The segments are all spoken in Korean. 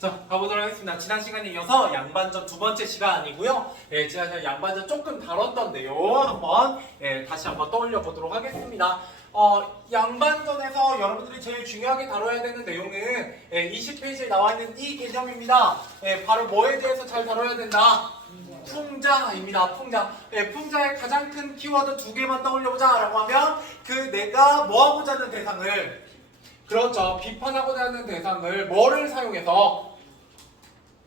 자, 가보도록 하겠습니다. 지난 시간에 이어서 양반전 두 번째 시간이고요. 제가 양반전 조금 다뤘던 내용 한번 다시 한번 떠올려 보도록 하겠습니다. 양반전에서 여러분들이 제일 중요하게 다뤄야 되는 내용은 20페이지에 나와 있는 이 개념입니다. 바로 뭐에 대해서 잘 다뤄야 된다? 풍자입니다. 풍자. 풍자의 가장 큰 키워드 두 개만 떠올려보자 라고 하면 내가 뭐하고자 하는 대상을, 그렇죠, 비판하고자 하는 대상을 뭐를 사용해서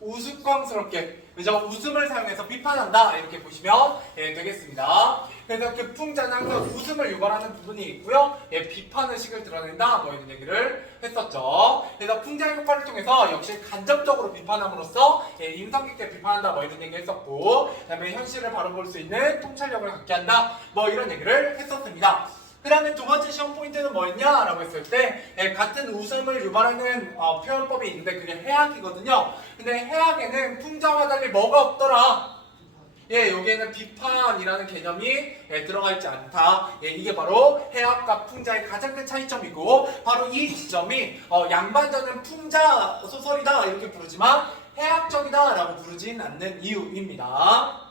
우스꽝스럽게, 그죠? 웃음을 사용해서 비판한다 이렇게 보시면 되겠습니다. 그래서 그 풍자는 항상 웃음을 유발하는 부분이 있고요, 비판의식을 드러낸다 뭐 이런 얘기를 했었죠. 그래서 풍자 효과를 통해서 역시 간접적으로 비판함으로써 인상 깊게 비판한다 뭐 이런 얘기 했었고, 그 다음에 현실을 바로 볼 수 있는 통찰력을 갖게 한다 뭐 이런 얘기를 했었습니다. 그 다음에 두 번째 시험 포인트는 뭐였냐라고 했을 때 같은 웃음을 유발하는 표현법이 있는데 그게 해악이거든요. 근데 해악에는 풍자와 달리 뭐가 없더라? 여기에는 비판이라는 개념이 들어가 있지 않다. 이게 바로 해악과 풍자의 가장 큰 차이점이고, 바로 이 지점이 양반전은 풍자 소설이다 이렇게 부르지만 해악적이다 라고 부르진 않는 이유입니다.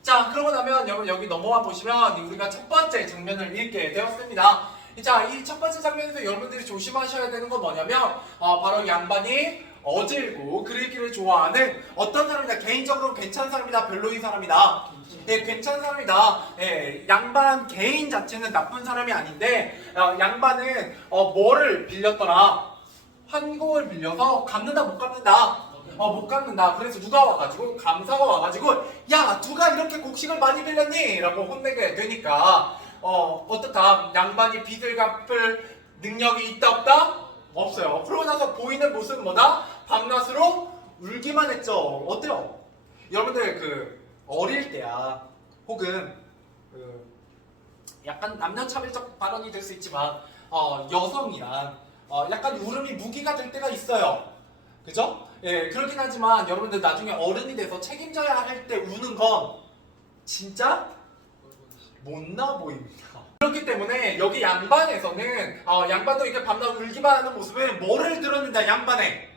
자, 그러고 나면 여러분 여기 넘어와 보시면 우리가 첫 번째 장면을 읽게 되었습니다. 자, 이 첫 번째 장면에서 여러분들이 조심하셔야 되는 건 뭐냐면 바로 양반이 어질고 그리기를 좋아하는 어떤 사람이다. 개인적으로 괜찮은 사람이다, 별로인 사람이다. 괜찮은 사람이다. 양반 개인 자체는 나쁜 사람이 아닌데 양반은 뭐를 빌렸더라? 환공을 빌려서 갚는다 못 갚는다? 못 갚는다. 그래서 누가 와가지고, 감사가 와가지고, 야, 누가 이렇게 곡식을 많이 빌렸니? 라고 혼내게 되니까 어떡함? 양반이 빚을 갚을 능력이 있다 없다? 없어요. 그러고 나서 보이는 모습은 뭐다? 밤낮으로 울기만 했죠. 어때요? 여러분들 어릴 때야, 혹은 약간 남녀차별적 발언이 될 수 있지만 여성이랑 약간 울음이 무기가 될 때가 있어요. 그죠? 그렇긴 하지만 여러분들 나중에 어른이 돼서 책임져야 할 때 우는 건 진짜 못나 보입니다. 그렇기 때문에 여기 양반에서는 양반도 이렇게 밤낮 울기만 하는 모습은 뭐를 드러낸다? 양반의,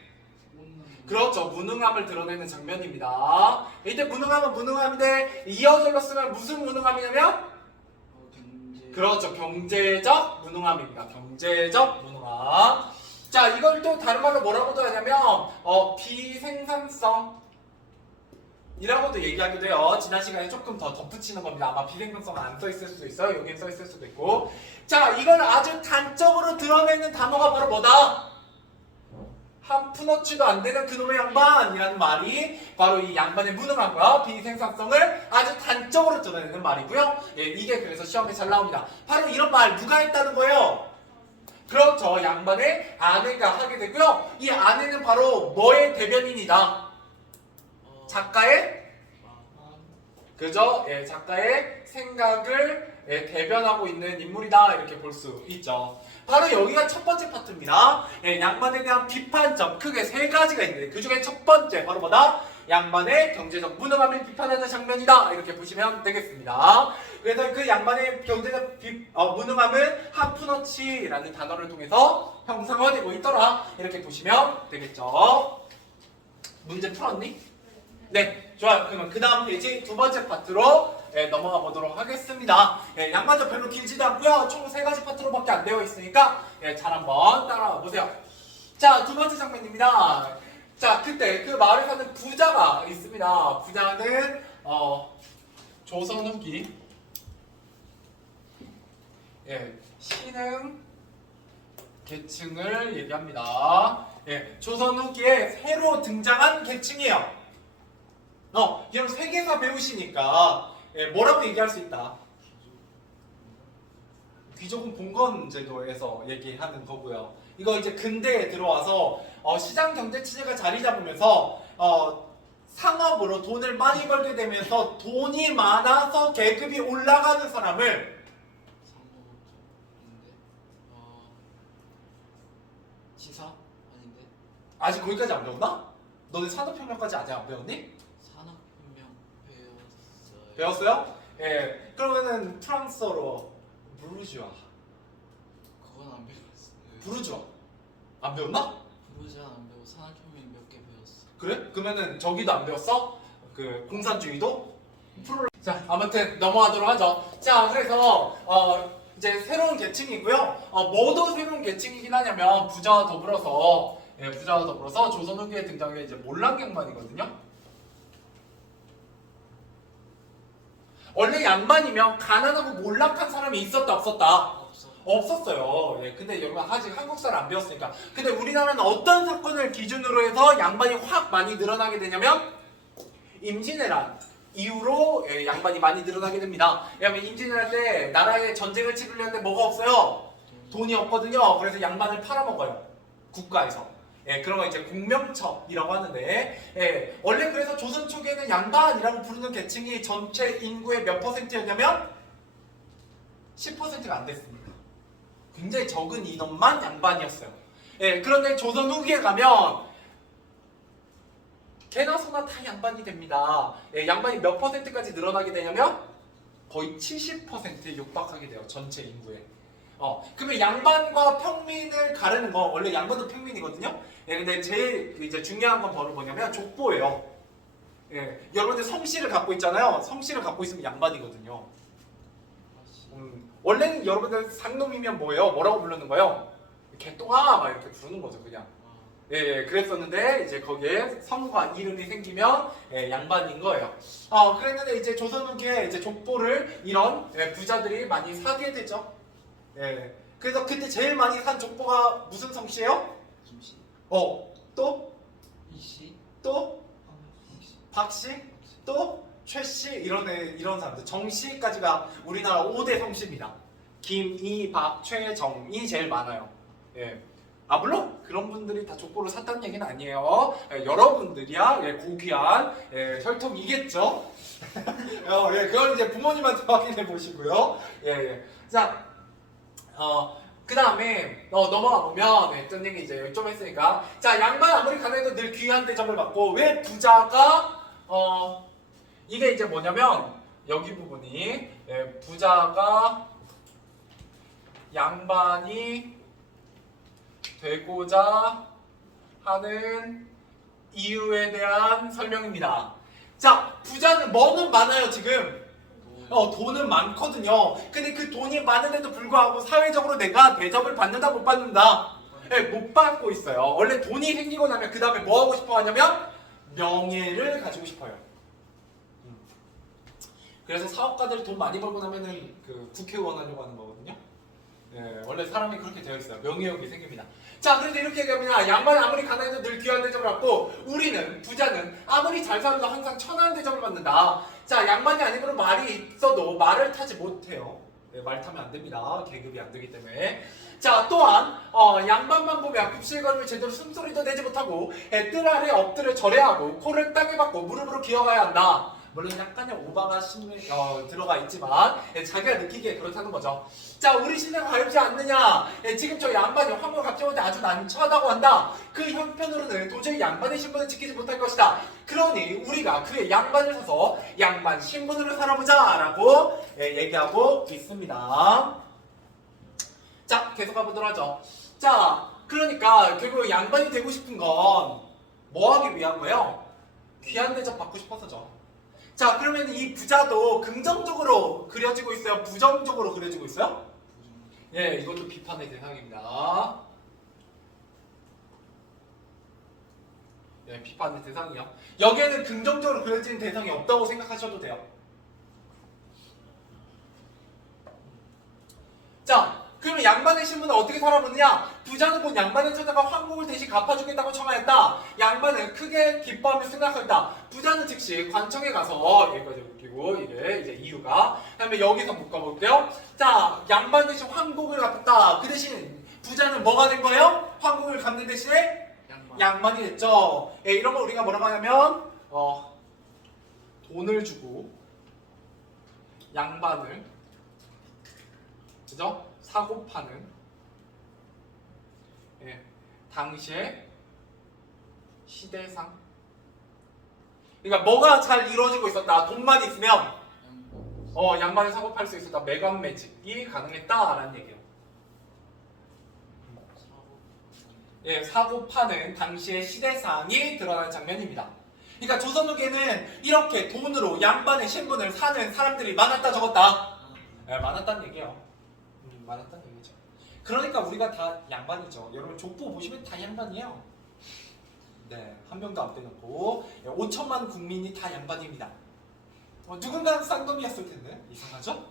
그렇죠, 무능함을 드러내는 장면입니다. 이때 무능함은 무능함인데 이어절로 쓰면 무슨 무능함이냐면 그렇죠, 경제적 무능함입니다. 경제적 무능함. 자, 이걸 또 다른 말로 뭐라고도 하냐면 비생산성 이라고도 얘기하기도 해요. 지난 시간에 조금 더 덧붙이는 겁니다. 아마 비생산성은 안 써있을 수도 있어요. 여기엔 써있을 수도 있고. 자, 이걸 아주 단적으로 드러내는 단어가 바로 뭐다? 한 푼어치도 안 되는 그놈의 양반이라는 말이 바로 이 양반의 무능함과 비생산성을 아주 단적으로 드러내는 말이고요. 이게 그래서 시험에 잘 나옵니다. 바로 이런 말 누가 했다는 거예요? 그렇죠, 양반의 아내가 하게 되고요. 이 아내는 바로 뭐의 대변인이다? 작가의, 그죠? 작가의 생각을 대변하고 있는 인물이다 이렇게 볼 수 있죠. 바로 여기가 첫 번째 파트입니다. 양반에 대한 비판점 크게 세 가지가 있는데 그 중에 첫 번째 바로 뭐다? 양반의 경제적 무능함을 비판하는 장면이다 이렇게 보시면 되겠습니다. 그래서 그 양반의 경제적 무능함은 한 푼어치라는 단어를 통해서 형상화되고 있더라 이렇게 보시면 되겠죠. 문제 풀었니? 네, 좋아요. 그러면 그 다음 페이지 두 번째 파트로 넘어가 보도록 하겠습니다. 양반전 별로 길지도 않고요. 총 세 가지 파트로밖에 안 되어 있으니까 잘 한번 따라와 보세요. 자, 두 번째 장면입니다. 자, 그때 그 마을에 사는 부자가 있습니다. 부자는 조선 후기 신흥 계층을 얘기합니다. 조선 후기에 새로 등장한 계층이에요. 여러분 세계사 배우시니까 뭐라고 얘기할 수 있다? 귀족은 봉건 제도에서 얘기하는 거고요. 이거 이제 근대에 들어와서 시장 경제 체제가 자리 잡으면서 상업으로 돈을 많이 벌게 되면서 돈이 많아서 계급이 올라가는 사람을 시사? 아닌데? 아직 거기까지 안 배웠나? 너네 산업혁명까지 아직 안 배웠니? 산업혁명 배웠어요. 배웠어요? 그러면은 프랑스어로 부르주아. 그건 안 배웠어요. 부르주아 안 배웠나? 부르자 안 배웠어요. 산학혁명 몇 개 배웠어. 그래? 그러면은 저기도 안 배웠어? 그 공산주의도? 자, 아무튼 넘어가도록 하죠. 자, 그래서 이제 새로운 계층이고요. 뭐도 새로운 계층이긴 하냐면 부자와 더불어서 부자와 더불어서 조선 후기에 등장한 게 이제 몰락양반이거든요. 원래 양반이면 가난하고 몰락한 사람이 있었다 없었다? 없어. 없었어요. 예, 근데 여러분 아직 한국사를 안 배웠으니까. 근데 우리나라는 어떤 사건을 기준으로 해서 양반이 확 많이 늘어나게 되냐면 임진왜란 이후로 양반이 많이 늘어나게 됩니다. 왜냐면 임진왜란 때 나라에 전쟁을 치르려는데 뭐가 없어요? 돈이 없거든요. 그래서 양반을 팔아먹어요. 국가에서. 예, 그런 거 이제 공명첩이라고 하는데, 예, 원래 그래서 조선 초기에는 양반이라고 부르는 계층이 전체 인구의 몇 퍼센트였냐면 10%가 안 됐습니다. 굉장히 적은 인원만 양반이었어요. 예, 그런데 조선 후기에 가면 개나 소나 다 양반이 됩니다. 예, 양반이 몇 퍼센트까지 늘어나게 되냐면 거의 70%에 육박하게 돼요. 전체 인구에. 그러면 양반과 평민을 가르는 거 원래 양반도 평민이거든요. 예, 근데 제일 이제 중요한 건 바로 뭐냐면 족보예요. 예, 여러분들 성씨를 갖고 있잖아요. 성씨를 갖고 있으면 양반이거든요. 원래는 여러분들 상놈이면 뭐예요? 뭐라고 부르는 거예요? 개똥아 막 이렇게 부르는 거죠, 그냥. 예, 그랬었는데 이제 거기에 성과 이름이 생기면 양반인 거예요. 그랬는데 이제 조선 후기에 이제 족보를 이런 부자들이 많이 사게 되죠. 예. 그래서 그때 제일 많이 산 족보가 무슨 성씨예요? 김씨. 또? 이씨. 또? 황씨. 박씨? 또? 최씨? 이런 사람들. 정씨까지가 우리나라 5대 성씨입니다. 김, 이, 박, 최, 정이 제일 많아요. 예. 물론 그런 분들이 다 족보를 샀다는 얘기는 아니에요. 여러분들이야 고귀한 혈통이겠죠. 그건 이제 부모님한테 확인해 보시고요. 자, 그 다음에 넘어가 보면 어떤 얘기 이제 좀 했으니까, 자, 양반 아무리 가난해도 늘 귀한 대접을 받고, 왜 부자가 이게 이제 뭐냐면 여기 부분이 부자가 양반이 되고자 하는 이유에 대한 설명입니다. 자, 부자는 뭐는 많아요 지금. 돈은 많거든요. 근데 그 돈이 많은데도 불구하고 사회적으로 내가 대접을 받는다 못 받는다? 못 받고 있어요. 원래 돈이 생기고 나면 그 다음에 뭐 하고 싶어 하냐면 명예를 가지고 싶어요. 그래서 사업가들이 돈 많이 벌고 나면은 그 국회의원 하려고 하는 거거든요. 원래 사람이 그렇게 되어 있어요. 명예욕이 생깁니다. 자, 그래서 이렇게 얘기합니다. 양반은 아무리 가난해도 늘 귀한 대접을 받고, 우리는 부자는 아무리 잘 살아도 항상 천한 대접을 받는다. 자, 양반이 아니면 말이 있어도 말을 타지 못해요. 말 타면 안 됩니다. 계급이 안 되기 때문에. 자, 또한 양반만 보면 급실거리를 제대로 숨소리도 내지 못하고 뜰 아래 엎드려 절해야 하고 코를 땅에 박고 무릎으로 기어가야 한다. 물론 약간의 오바가 들어가 있지만 자기가 느끼기에 그렇다는 거죠. 자, 우리 시대가 가렵지 않느냐. 지금 저 양반이 황홀 갑자기 아주 난처하다고 한다. 그 형편으로는 도저히 양반의 신분을 지키지 못할 것이다. 그러니 우리가 그의 양반을 사서 양반 신분으로 살아보자 라고 얘기하고 있습니다. 자, 계속 가보도록 하죠. 자, 그러니까 결국 양반이 되고 싶은 건 뭐 하기 위한 거예요? 귀한 대접 받고 싶어서죠. 자, 그러면 이 부자도 긍정적으로 그려지고 있어요? 부정적으로 그려지고 있어요? 예, 이것도 비판의 대상입니다. 예, 비판의 대상이요. 여기에는 긍정적으로 그려지는 대상이 없다고 생각하셔도 돼요. 자, 그러면 양반의 신분은 어떻게 살아보느냐? 부자는 본 양반을 찾아가 황국을 대신 갚아주겠다고 청하였다. 양반은 크게 기뻐하며 생각했다. 부자는 즉시 관청에 가서, 여기까지 웃기고 이게 이제 이유가. 그다음에 여기서 묶어볼게요. 자, 양반 대신 황국을 갚았다. 그 대신 부자는 뭐가 된 거예요? 황국을 갚는 대신에 양반이 됐죠. 이런 거 우리가 뭐라고 하냐면 돈을 주고 양반을, 그죠? 사고 파는 당시의 시대상. 그러니까 뭐가 잘 이루어지고 있었다. 돈만 있으면 양반을 사고 팔 수 있었다. 매관 매직이 가능했다라는 얘기예요. 사고 파는 당시의 시대상이 드러나는 장면입니다. 그러니까 조선 후기에는 이렇게 돈으로 양반의 신분을 사는 사람들이 많았다 적었다. 많았다는 얘기예요. 많았다는 얘기죠. 그러니까 우리가 다 양반이죠. 여러분 족보 보시면 다 양반이에요. 네, 한 명도 안 빼놓고 5천만 국민이 다 양반입니다. 누군가는 쌍놈이었을 텐데 이상하죠?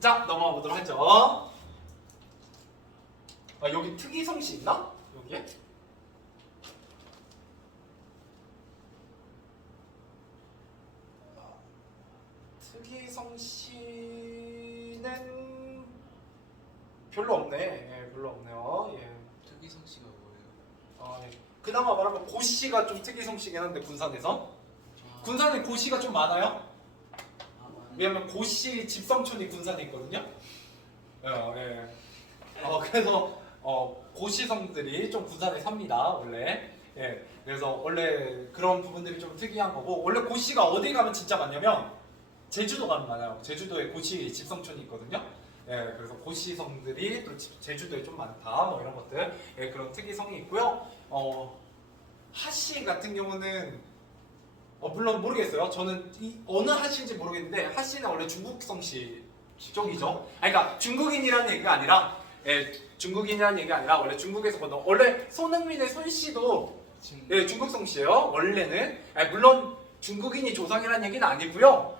자, 넘어가 보도록 하죠. 여기 특이성씨 있나? 여기에? 특이성씨는 별로 없네. 별로 없네요. 특이성 씨가 뭐예요? 그나마 말하면 고씨가 좀 특이성씨긴 한데 군산에서 군산에 고씨가 좀 많아요. 왜냐면 고씨 집성촌이 군산에 있거든요. 그래서 고시성들이 좀 군산에 삽니다 원래. 그래서 원래 그런 부분들이 좀 특이한 거고, 원래 고시가 어디 가면 진짜 많냐면 제주도 가면 많아요. 제주도에 고시 집성촌이 있거든요. 그래서 고시성들이 또 제주도에 좀 많다 뭐 이런 것들, 그런 특이성이 있고요. 하씨 같은 경우는 물론 모르겠어요. 저는 어느 하씨인지 모르겠는데 하씨는 원래 중국성씨 쪽이죠. 그러니까 중국인이라는 얘기가 아니라 중국인이라는 얘기가 아니라 원래 중국에서 보던, 원래 손흥민의 손씨도 중국성 씨예요. 원래는 물론 중국인이 조상이라는 얘기는 아니고요.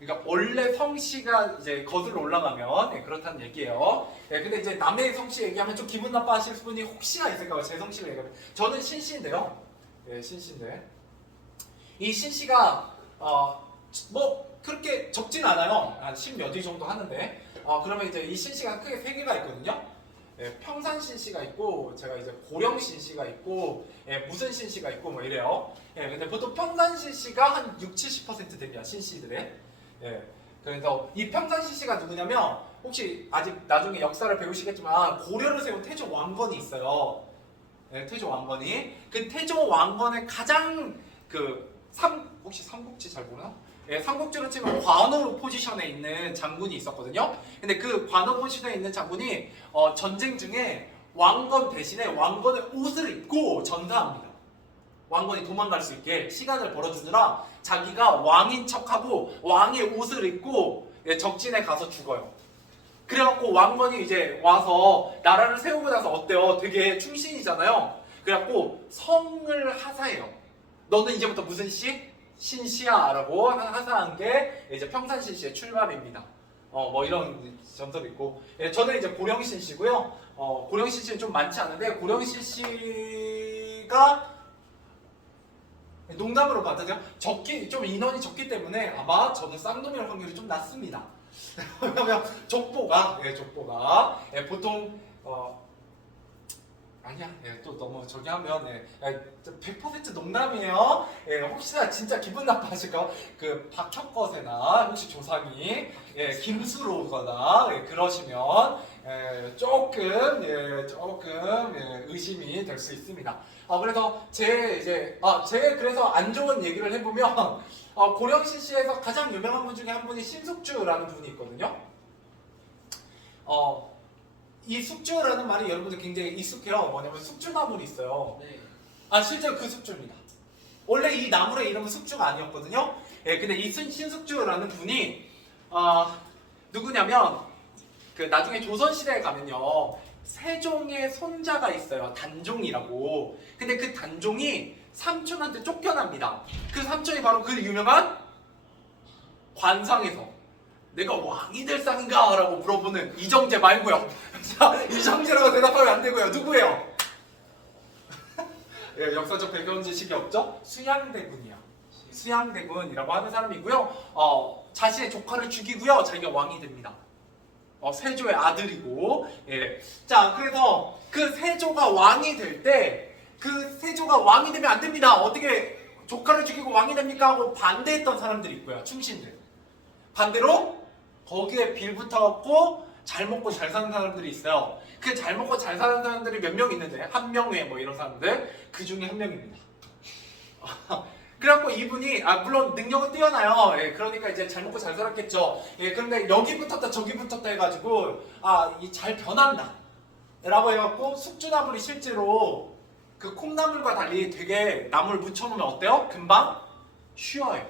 그러니까 원래 성씨가 이제 거슬러 올라가면 그렇다는 얘기예요. 근데 이제 남의 성씨 얘기하면 좀 기분 나빠하실 분이 혹시나 있을까요? 제 성씨를 얘기하면 저는 신씨인데요. 신씨인데 이 신씨가 뭐 그렇게 적진 않아요. 한 10몇 위 정도 하는데 그러면 이제 이 신씨가 크게 세 개가 있거든요. 평산 신씨가 있고, 제가 이제 고령 신씨가 있고, 무슨 신씨가 있고 뭐 이래요. 근데 보통 평산 신씨가 한 60-70% 됩니다. 신씨들의. 그래서 이 평산 신씨가 누구냐면, 혹시 아직 나중에 역사를 배우시겠지만 고려를 세운 태조 왕건이 있어요. 태조 왕건이. 그 태조 왕건의 가장 혹시 삼국지 잘 모르나? 삼국지로 치면 관우 포지션에 있는 장군이 있었거든요. 근데 그 관우 포지션에 있는 장군이 전쟁 중에 왕건 대신에 왕건의 옷을 입고 전사합니다. 왕건이 도망갈 수 있게 시간을 벌어주느라 자기가 왕인 척하고 왕의 옷을 입고 적진에 가서 죽어요. 그래갖고 왕건이 이제 와서 나라를 세우고 나서 어때요? 되게 충신이잖아요. 그래갖고 성을 하사해요. 너는 이제부터 무슨 씨? 신씨야라고 하사한 게 이제 평산신씨의 출발입니다. 뭐 이런 점들이 있고, 저는 이제 고령신씨고요. 고령신씨는 좀 많지 않은데 고령신씨가 농담으로 받아들여 좀 인원이 적기 때문에 아마 저는 쌍놈이랄 확률이 좀 낮습니다. 왜냐면 족보가 보통 아니야, 또 너무 저기 하면 100% 농담이에요. 혹시나 진짜 기분 나빠하실까? 그 박혁거세나 혹시 조상이 김수로거나 그러시면 조금 의심이 될 수 있습니다. 그래서 제 그래서 안 좋은 얘기를 해보면 고령신씨에서 가장 유명한 분 중에 한 분이 신숙주라는 분이 있거든요. 이 숙주라는 말이 여러분들 굉장히 익숙해요. 뭐냐면 숙주나물이 있어요. 실제로 그 숙주입니다. 원래 이 나물의 이름은 숙주가 아니었거든요. 근데 이 신숙주라는 분이 누구냐면 나중에 조선시대에 가면요, 세종의 손자가 있어요. 단종이라고. 근데 그 단종이 삼촌한테 쫓겨납니다. 그 삼촌이 바로 그 유명한 관상에서 내가 왕이 될 상인가? 라고 물어보는 이정재 말고요. 자, 이정재라고 대답하면 안 되고요. 누구예요? 역사적 배경 지식이 없죠? 수양대군이야. 수양대군이라고 하는 사람이고요. 자신의 조카를 죽이고요. 자기가 왕이 됩니다. 세조의 아들이고. 자, 그래서 그 세조가 왕이 될 때, 그 세조가 왕이 되면 안 됩니다. 어떻게 조카를 죽이고 왕이 됩니까? 하고 반대했던 사람들이 있고요. 충신들. 반대로 거기에 빌붙어갖고 잘 먹고 잘 사는 사람들이 있어요. 그 잘 먹고 잘 사는 사람들이 몇 명 있는데, 한명회 뭐 이런 사람들, 그 중에 한 명입니다. 그래갖고 이분이 물론 능력은 뛰어나요. 그러니까 이제 잘 먹고 잘 살았겠죠. 그런데 여기 붙었다 저기 붙었다 해가지고 이 잘 변한다. 라고 해갖고 숙주나물이 실제로 그 콩나물과 달리 되게 나물 묻혀놓으면 어때요? 금방 쉬어요.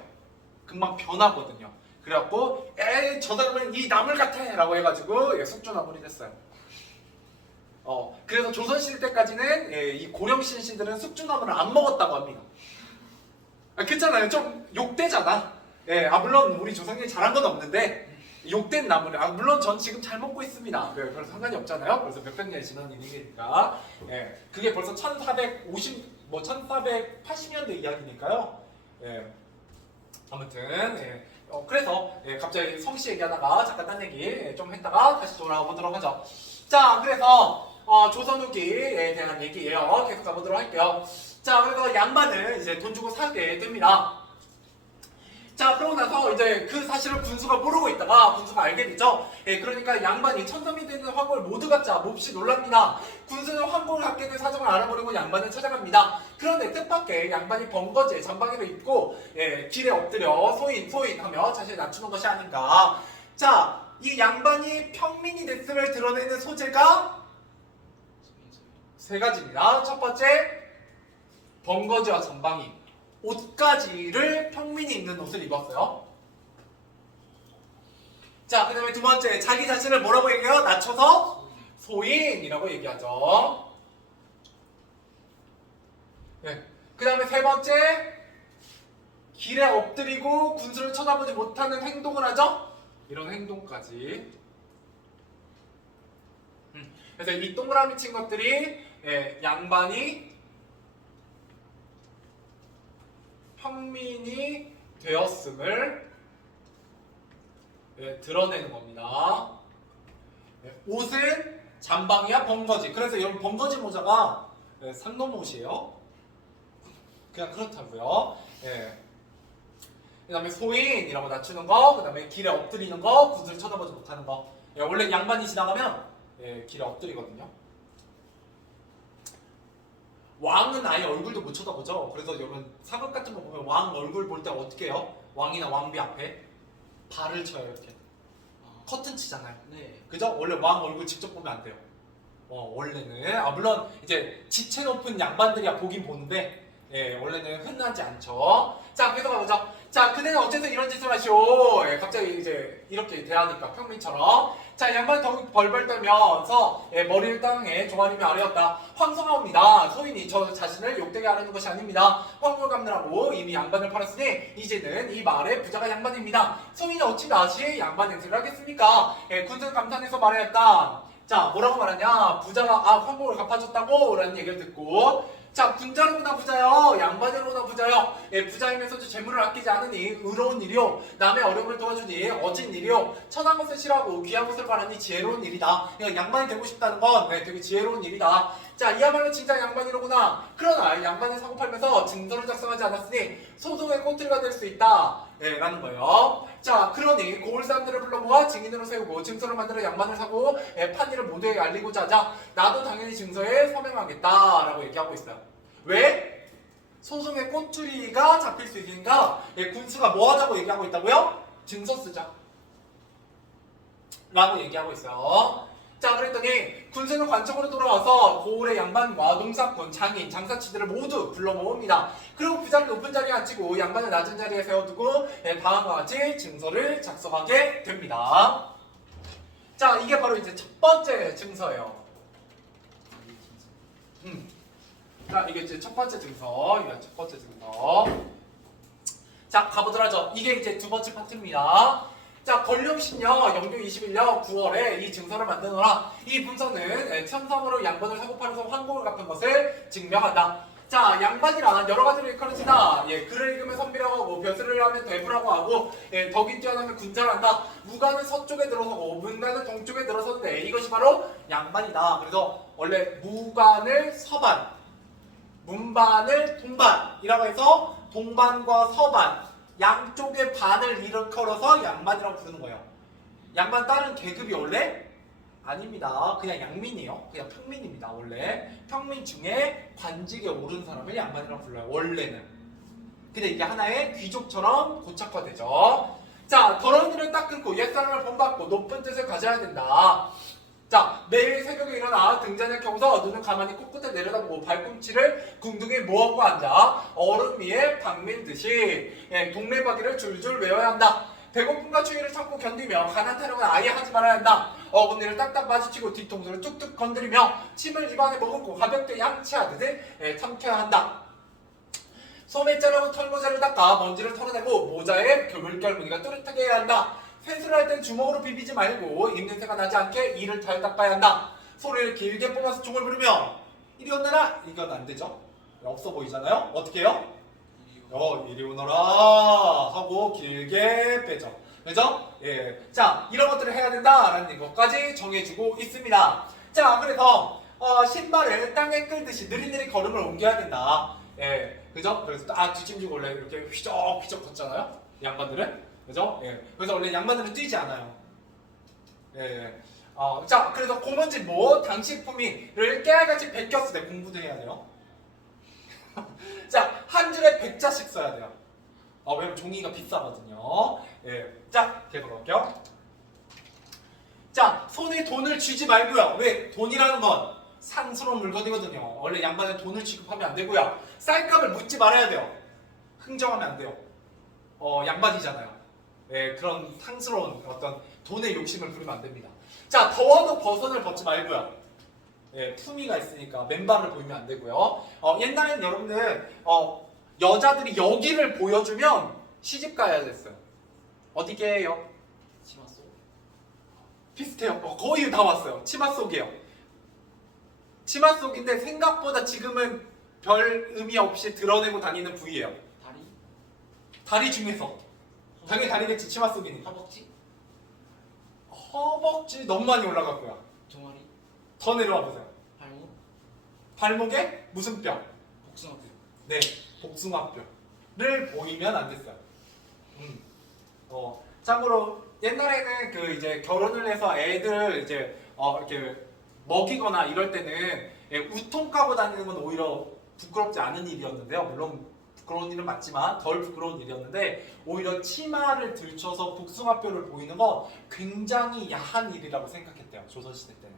금방 변하거든요. 그래갖고 에이 저 사람은 이 나물 같아 라고 해가지고 예, 숙주나물이 됐어요. 그래서 조선시대 때까지는 예, 이 고령신신들은 숙주나물을 안 먹었다고 합니다. 그렇잖아요. 좀 욕되잖아. 예, 물론 우리 조상님이 잘한 건 없는데 욕된 나물을 물론 전 지금 잘 먹고 있습니다. 그래서 상관이 없잖아요. 그래서 몇백 년이 지난 일이니까 예, 그게 벌써 1480년대 이야기니까요. 예, 아무튼 예, 그래서 예, 갑자기 성씨 얘기하다가 잠깐 딴 얘기 좀 했다가 다시 돌아가 보도록 하죠. 자, 그래서 조선 후기에 대한 얘기예요. 계속 가보도록 할게요. 자, 그래서 양반을 이제 돈 주고 사게 됩니다. 자, 그러고 나서 이제 그 사실을 군수가 모르고 있다가 군수가 알게 되죠. 예, 그러니까 양반이 천삼이 되는 황골 모두가 자 몹시 놀랍니다. 군수는 황골을 갖게 된 사정을 알아보려고 양반을 찾아갑니다. 그런데 뜻밖의 양반이 번거지에 전방위를 입고 예, 길에 엎드려 소인 하며 자신을 낮추는 것이 아닌가. 자, 이 양반이 평민이 됐음을 드러내는 소재가 세 가지입니다. 첫 번째, 번거지와 전방위. 옷가지를 평민이 입는 옷을 입었어요. 자, 그 다음에 두 번째, 자기 자신을 뭐라고 얘기해요? 낮춰서 소인이라고 얘기하죠. 네. 그 다음에 세 번째, 길에 엎드리고 군수를 쳐다보지 못하는 행동을 하죠. 이런 행동까지. 그래서 이 동그라미 친 것들이 예, 양반이 평민이 되었음을 예, 드러내는 겁니다. 예, 옷은 잠방이야 번거지. 그래서 이런 번거지 모자가 예, 삼놈옷이에요. 그냥 그렇다고요. 예. 그 다음에 소인이라고 낮추는 거, 그 다음에 길에 엎드리는 거, 군수를 쳐다보지 못하는 거. 예, 원래 양반이 지나가면 예, 길에 엎드리거든요. 왕은 아예 얼굴도 못 쳐다보죠. 그래서 여러분 사극 같은 거 보면 왕 얼굴 볼 때 어떻게 해요? 왕이나 왕비 앞에 발을 쳐요. 이렇게 커튼 치잖아요. 네. 그죠? 원래 왕 얼굴 직접 보면 안 돼요. 원래는 물론 이제 지체 높은 양반들이야 보긴 보는데 예, 원래는 흔하지 않죠. 자, 그래서 가보죠. 자, 그대는 어째서 이런 짓을 하시오? 예, 갑자기 이제 이렇게 대하니까 평민처럼. 자, 양반이 더욱 벌벌 떨면서 예, 머리를 땅에 조아리며 아뢰었다. 황송하옵니다. 소인이 저 자신을 욕되게 하려는 것이 아닙니다. 황골 갚느라고 이미 양반을 팔았으니 이제는 이 마을의 부자가 양반입니다. 소인이 어찌 다시 양반 행세를 하겠습니까? 예, 군수는 감탄해서 말하였다. 자, 뭐라고 말하냐? 부자가 황골을 갚아줬다고 라는 얘기를 듣고 자, 군자로구나 부자요. 양반이로구나 부자요. 예, 부자이면서도 재물을 아끼지 않으니 의로운 일이요. 남의 어려움을 도와주니 어진 일이요. 천한 것을 싫어하고 귀한 것을 바라니 지혜로운 일이다. 그러니까 양반이 되고 싶다는 건 되게 지혜로운 일이다. 자, 이야말로 진짜 양반이로구나. 그러나 양반을 사고 팔면서 증서를 작성하지 않았으니 소송의 꼬투리가 될 수 있다. 예, 라는 거예요. 자, 그러니 고을 사람들을 불러 모아 증인으로 세우고 증서를 만들어 양반을 사고 판일을 모두에게 알리고자 하자. 나도 당연히 증서에 서명하겠다 라고 얘기하고 있어요. 왜? 소송의 꼬투리가 잡힐 수 있으니까 군수가 뭐 하자고 얘기하고 있다고요? 증서 쓰자 라고 얘기하고 있어요. 자, 그랬더니 군수는 관청으로 돌아와서 고을의 양반과 농사꾼, 장인, 장사치들을 모두 불러 모읍니다. 그리고 부자를 높은 자리에 앉히고 양반을 낮은 자리에 세워두고 다음과 같이 증서를 작성하게 됩니다. 자, 이게 바로 이제 첫 번째 증서예요. 자, 이게 이제 첫 번째 증서. 이게 첫 번째 증서. 자, 가보도록 하죠. 이게 이제 두 번째 파트입니다. 자, 건룡신여 영조 21년 9월에 이 증서를 만드노라. 이 문서는 천삼으로 양반을 사고 팔아서 황공을 갚은 것을 증명한다. 자, 양반이란 여러 가지로 일컬어지다. 예, 글을 읽으면 선비라고 하고 벼슬을 하면 대부라고 하고 덕이 뛰어나면 군자란다. 무가는 서쪽에 들어서고 문가는 동쪽에 들어서는데 이것이 바로 양반이다. 그래서 원래 무관을 서반, 문반을 동반이라고 해서 동반과 서반 양쪽의 반을 일컬어서 양반이라고 부르는 거예요. 양반 다른 계급이 원래 아닙니다. 그냥 양민이에요. 그냥 평민입니다. 원래 평민 중에 관직에 오른 사람을 양반이라고 불러요. 원래는. 근데 이게 하나의 귀족처럼 고착화되죠. 자, 더러운 일을 딱 끊고 옛사람을 본받고 높은 뜻을 가져야 된다. 자, 자, 매일 새벽에 일어나 등잔을 켜고서 눈은 가만히 코끝에 내려다보고 발꿈치를 궁둥이에 모아고 앉아 얼음 위에 박민듯이 동네바퀴를 줄줄 외워야 한다. 배고픔과 추위를 참고 견디며 가난 타령은 아예 하지 말아야 한다. 어금니를 딱딱 마주치고 뒤통수를 툭툭 건드리며 침을 입안에 머금고 가볍게 양치하듯이 참켜야 한다. 소매자루로 털모자를 닦아 먼지를 털어내고 모자에 물결무늬가 또렷하게 해야 한다. 세수를 할 땐 주먹으로 비비지 말고 입냄새가 나지 않게 이를 잘 닦아야 한다. 소리를 길게 뽑아서 종을 부르며 이리 오너라. 이건 안 되죠? 없어 보이잖아요? 어떻게 해요? 이리 오너라 하고 길게 빼죠. 그죠? 예. 자, 이런 것들을 해야 된다라는 것까지 정해주고 있습니다. 자, 그래서 신발을 땅에 끌듯이 느릿느릿 걸음을 옮겨야 된다. 예. 그죠? 그래서 뒷짐지고 원래 이렇게 휘적휘적 걷잖아요? 양반들은? 그죠? 예. 그래서 원래 양반들은 뛰지 않아요. 예. 자, 그래서 고문진모 당시품이를 깨알같이 베꼈을 때 공부도 해야 돼요. 자, 한 줄에 100자씩 써야 돼요. 왜냐면 종이가 비싸거든요. 예. 자, 계속 갈게요. 자, 손에 돈을 쥐지 말고요. 왜? 돈이라는 건 상스러운 물건이거든요. 원래 양반은 돈을 취급하면 안 되고요. 쌀값을 묻지 말아야 돼요. 흥정하면 안 돼요. 양반이잖아요. 예, 그런 상스러운 어떤 돈의 욕심을 부리면 안 됩니다. 자, 더워도 버선을 벗지 말고요. 예, 품위가 있으니까 맨발을 보이면 안 되고요. 옛날엔 여러분들 여자들이 여기를 보여주면 시집 가야 됐어요. 어디게요? 치마 속. 비슷해요. 거의 다 왔어요. 치마 속이에요. 치마 속인데 생각보다 지금은 별 의미 없이 드러내고 다니는 부위예요. 다리. 다리 중에서 당연히 다리겠지. 치마 속이니까. 허벅지. 허벅지 너무 많이 올라갔고요. 종아리. 더 내려와 보세요. 발목. 발목에 무슨 뼈? 복숭아뼈. 네, 복숭아뼈를 보이면 안 됐어요. 참고로 옛날에는 그 이제 결혼을 해서 애들 이제 이렇게 먹이거나 이럴 때는 우통 까고 다니는 건 오히려 부끄럽지 않은 일이었는데요. 물론 부끄러운 일은 맞지만 덜 부끄러운 일이었는데 오히려 치마를 들쳐서 복숭아뼈를 보이는 건 굉장히 야한 일이라고 생각했대요. 조선시대 때는.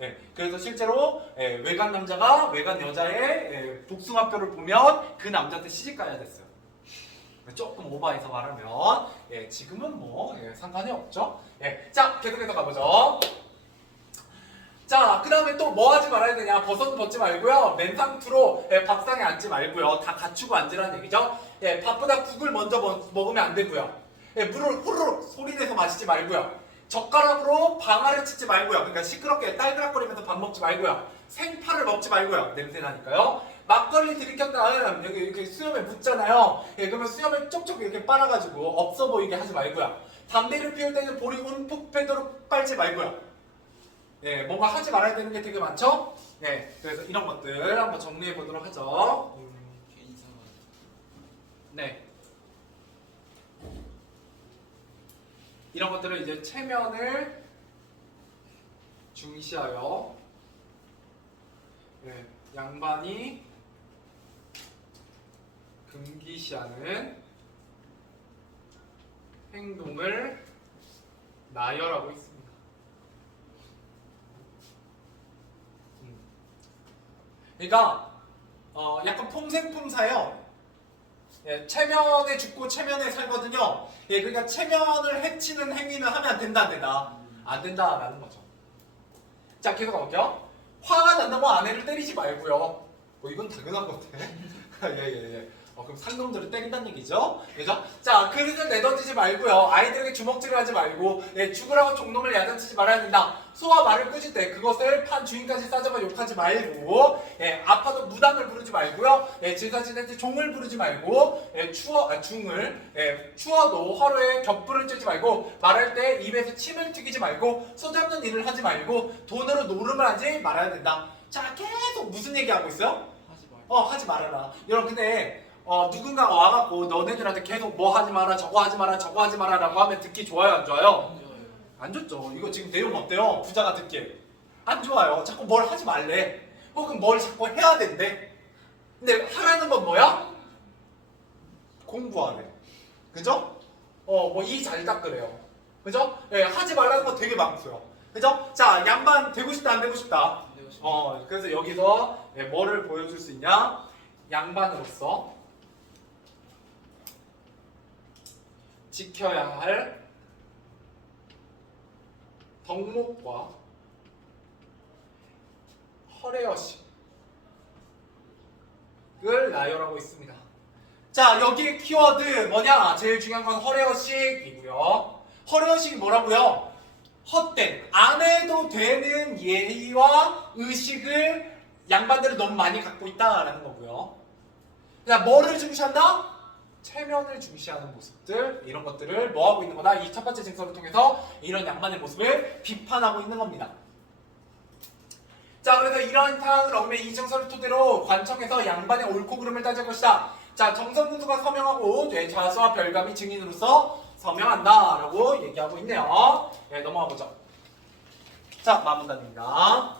예, 그래서 실제로 외간 남자가 외간 여자의 복숭아뼈를 보면 그 남자한테 시집 가야 됐어요. 조금 오버해서 말하면 지금은 뭐 상관이 없죠. 자, 계속해서 가보죠. 자, 그 다음에 또 뭐 하지 말아야 되냐? 버선 벗지 말고요. 맨 상투로 밥상에 앉지 말고요. 다 갖추고 앉으라는 얘기죠. 밥보다 국을 먼저 먹으면 안 되고요. 물을 후루룩 소리내서 마시지 말고요. 젓가락으로 방아를 치지 말고요. 그러니까 시끄럽게 딸그락거리면서 밥 먹지 말고요. 생파를 먹지 말고요. 냄새 나니까요. 막걸리 들이켰 다음 여기 이렇게 수염에 묻잖아요. 그러면 수염을 쪽쪽 이렇게 빨아가지고 없어 보이게 하지 말고요. 담배를 피울 때는 볼이 움푹 빼도록 빨지 말고요. 뭔가 하지 말아야 되는 게 되게 많죠? 그래서 이런 것들 한번 정리해 보도록 하죠. 괜히 이상하다. 네. 이런 것들은 이제 체면을 중시하여 양반이 금기시하는 행동을 나열하고 있습니다. 그러니까 약간 폼생폼사예요. 체면에 죽고 체면에 살거든요. 그러니까 체면을 해치는 행위는 하면 안 된다, 안 된다. 안 된다라는 거죠. 자, 계속 가볼게요. 화가 난다고 아내를 때리지 말고요. 이건 당연한 건데. 예. 그럼 상놈들을 때린다는 얘기죠. 그죠? 자, 그릇을 내던지지 말고요. 아이들에게 주먹질을 하지 말고, 죽으라고 종놈을 야단치지 말아야 된다. 소와 말을 꾸질 때 그것을 판 주인까지 싸잡아 욕하지 말고, 아파도 무당을 부르지 말고요. 제사지한테 종을 부르지 말고, 추워도 화로에 겹불을 쬐지 말고, 말할 때 입에서 침을 튀기지 말고, 손잡는 일을 하지 말고, 돈으로 노름을 하지 말아야 된다. 자, 계속 무슨 얘기하고 있어요? 하지 말. 하지 말아라. 여러분, 근데 누군가가 와갖고 너네들한테 계속 뭐 하지 마라, 저거 하지 마라, 저거 하지 마라 라고 하면 듣기 좋아요, 안 좋아요? 안 좋아요. 안 좋죠. 이거 지금 내용 어때요? 부자가 듣기에 안 좋아요. 자꾸 뭘 하지 말래. 혹은 뭘 자꾸 해야 된대. 근데 하라는 건 뭐야? 공부하래. 그죠? 뭐 이 잘 닦으래요. 그죠? 하지 말라는 거 되게 많고요. 그죠? 자, 양반 되고 싶다 안 되고 싶다. 내고 싶다. 그래서 여기서 뭐를 보여줄 수 있냐? 양반으로서 지켜야 할 덕목과 허례허식을 나열하고 있습니다. 자, 여기에 키워드 뭐냐? 제일 중요한 건 허례허식이고요. 허례허식이 뭐라고요? 헛된, 안 해도 되는 예의와 의식을 양반들은 너무 많이 갖고 있다라는 거고요. 그냥 뭐를 중시한다? 체면을 중시하는 모습들, 이런 것들을 뭐 하고 있는 거다? 이 첫 번째 증서를 통해서 이런 양반의 모습을 비판하고 있는 겁니다. 자, 그래서 이러한 사항을 얽매 이 증서를 토대로 관청에서 양반의 옳고 그름을 따질 것이다. 자, 정성군수가 서명하고 자수와 별감이 증인으로서 서명한다라고 얘기하고 있네요. 네, 넘어가 보죠. 자, 마문단입니다.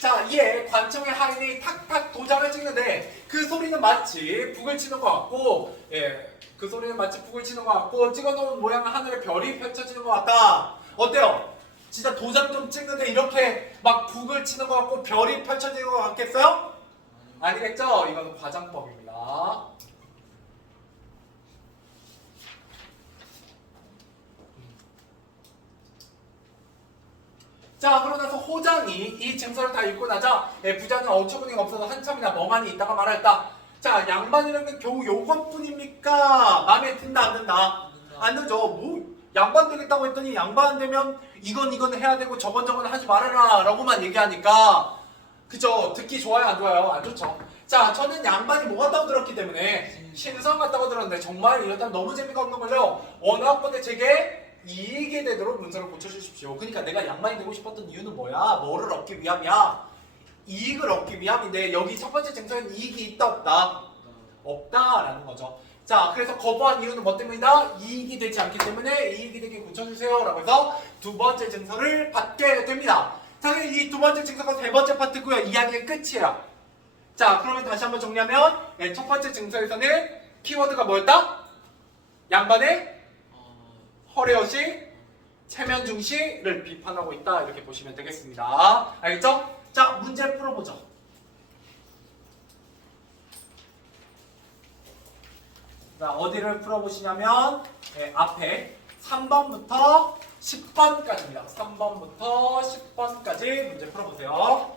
자, 이에 관청의 하인이 탁탁 도장을 찍는데 그 소리는 마치 북을 치는 것 같고, 그 소리는 마치 북을 치는 것 같고 찍어놓은 모양은 하늘에 별이 펼쳐지는 것 같다. 어때요? 진짜 도장 좀 찍는데 이렇게 막 북을 치는 것 같고 별이 펼쳐지는 것 같겠어요? 아니겠죠? 이거는 과장법입니다. 자, 그러고 나서 호장이 이 증서를 다 읽고 나자 부자는 어처구니가 없어서 한참이나 멍하니 있다가 말하였다. 자, 양반이라는 게 겨우 요것뿐입니까? 마음에 든다 안 든다? 안 들죠. 뭐 양반 되겠다고 했더니 양반 되면 이건 해야 되고 저건 하지 말아라 라고만 얘기하니까 그죠? 듣기 좋아요 안 좋아요? 안 좋죠. 자, 저는 양반이 뭐 같다고 들었기 때문에 신성 같다고 들었는데 정말 이러다 너무 재미가 없는 걸요. 원하건대 제게 이익이 되도록 문서를 고쳐주십시오. 그러니까 내가 양반이 되고 싶었던 이유는 뭐야? 뭐를 얻기 위함이야? 이익을 얻기 위함인데 여기 첫 번째 증서에는 이익이 있다 없다? 없다라는 거죠. 자, 그래서 거부한 이유는 뭐 때문이다? 이익이 되지 않기 때문에 이익이 되게 고쳐주세요 라고 해서 두 번째 증서를 받게 됩니다. 자, 이 두 번째 증서가 세 번째 파트고요. 이야기의 끝이에요. 자, 그러면 다시 한번 정리하면 첫 번째 증서에서는 키워드가 뭐였다? 양반의 허례허식, 체면 중시를 비판하고 있다 이렇게 보시면 되겠습니다. 알겠죠? 자, 문제 풀어보죠. 자, 어디를 풀어보시냐면 앞에 3번부터 10번까지입니다. 3번부터 10번까지 문제 풀어보세요.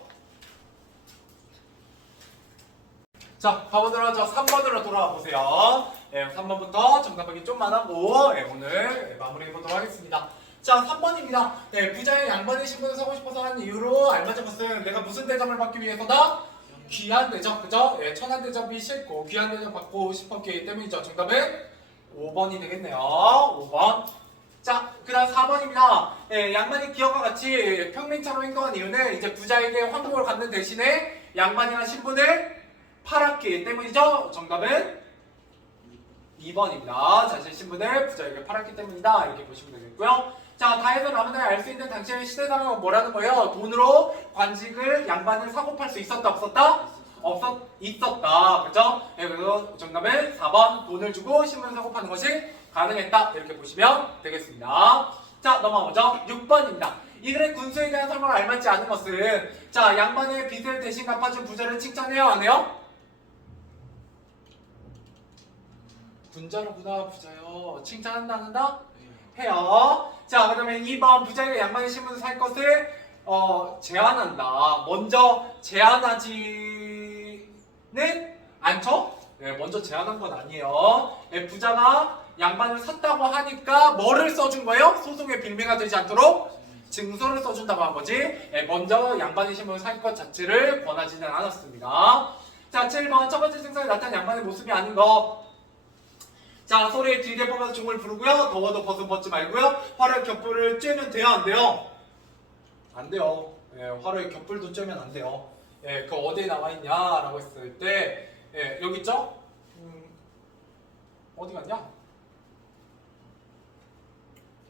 자, 가보도록 하죠. 3번으로 돌아와 보세요. 3번부터 정답하기 좀 많았고 오늘 마무리해보도록 하겠습니다. 자, 3번입니다. 부자의 양반의 신분을 사고 싶어서 한 이유로 알맞은 것은 내가 무슨 대접을 받기 위해서다? 귀한 대접, 그죠? 천한 대접이 싫고 귀한 대접 받고 싶었기 때문이죠. 정답은 5번이 되겠네요. 5번. 자, 그 다음 4번입니다. 양반이 기업과 같이 평민처럼 행동한 이유는 이제 부자에게 황복을 갖는 대신에 양반이라는 신분을 팔았기 때문이죠. 정답은 2번입니다. 자신의 신분을 부자에게 팔았기 때문이다. 이렇게 보시면 되겠고요. 자, 다해서 라면을 알 수 있는 당시의 시대상은 뭐라는 거예요? 돈으로 관직을 양반을 사고 팔 수 있었다 없었다? 있었다. 그죠? 그래서 정답은 4번 돈을 주고 신분을 사고 파는 것이 가능했다. 이렇게 보시면 되겠습니다. 자, 넘어가보죠. 6번입니다. 이 글의 군수에 대한 설명을 알맞지 않은 것은 자, 양반의 빚을 대신 갚아준 부자를 칭찬해요? 안 해요? 군자로구나 부자요. 칭찬한다 안 한다? 해요. 자, 그 다음에 2번 부자에게 양반의 신분을 살 것을 제한한다. 먼저 제한하지는 않죠? 먼저 제한한 건 아니에요. 부자가 양반을 샀다고 하니까 뭐를 써준 거예요? 소송의 빌미가 되지 않도록 증서를 써준다고 한 거지. 먼저 양반의 신분을 살 것 자체를 권하지는 않았습니다. 자, 7번 첫 번째 증서에 나타난 양반의 모습이 아닌 거. 자, 소리에 길게 뽑아서 종을 부르고요. 더워도 벗은 벗지 말고요. 화로의 겹불을 쬐면 돼요? 안 돼요? 안 돼요. 화로의 겹불도 쬐면 안 돼요. 그 어디에 나와 있냐라고 했을 때 여기 있죠? 어디 갔냐?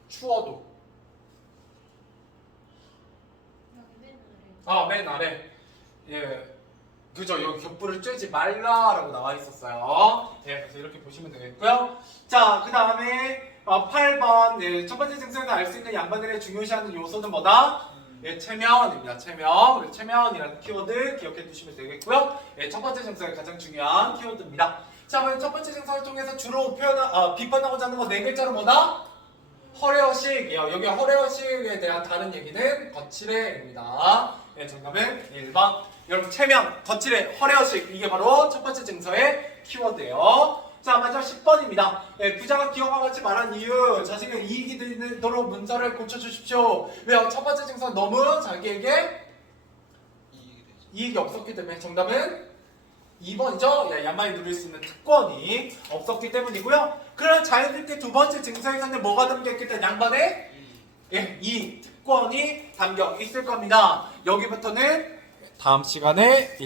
추워도. 맨 아래. 그죠? 여기 겹불을 쬐지 말라라고 나와 있었어요. 그래서 이렇게 보시면 되겠고요. 자, 그 다음에 8번 예, 첫 번째 증서에서 알 수 있는 양반들의 중요시하는 요소는 뭐다? 예, 체면입니다. 체면. 그리고 체면이라는 키워드 기억해 두시면 되겠고요. 예, 첫 번째 증서의 가장 중요한 키워드입니다. 자, 그럼 첫 번째 증서를 통해서 주로 비판하고자 하는 거 네 글자로 뭐다? 허례허식이요. 여기 허례허식에 대한 다른 얘기는 거칠해입니다. 예, 정답은 1번. 여러분 체면, 거칠해, 허례허식 이게 바로 첫 번째 증서의 키워드예요. 자, 마지막 10번입니다. 예, 부자가 기업과 같이 말한 이유, 자신의 이익이 되도록 문서를 고쳐주십시오. 왜요? 첫 번째 증서 너무 자기에게 이익이 되죠. 이익이 없었기 때문에 정답은 2번이죠. 야만이 누릴 수 있는 특권이 없었기 때문이고요. 그럼 자연스럽게 두 번째 증서에서는 뭐가 담겨있기 때문에 양반의 이 특권이 담겨 있을 겁니다. 여기부터는 다음 시간에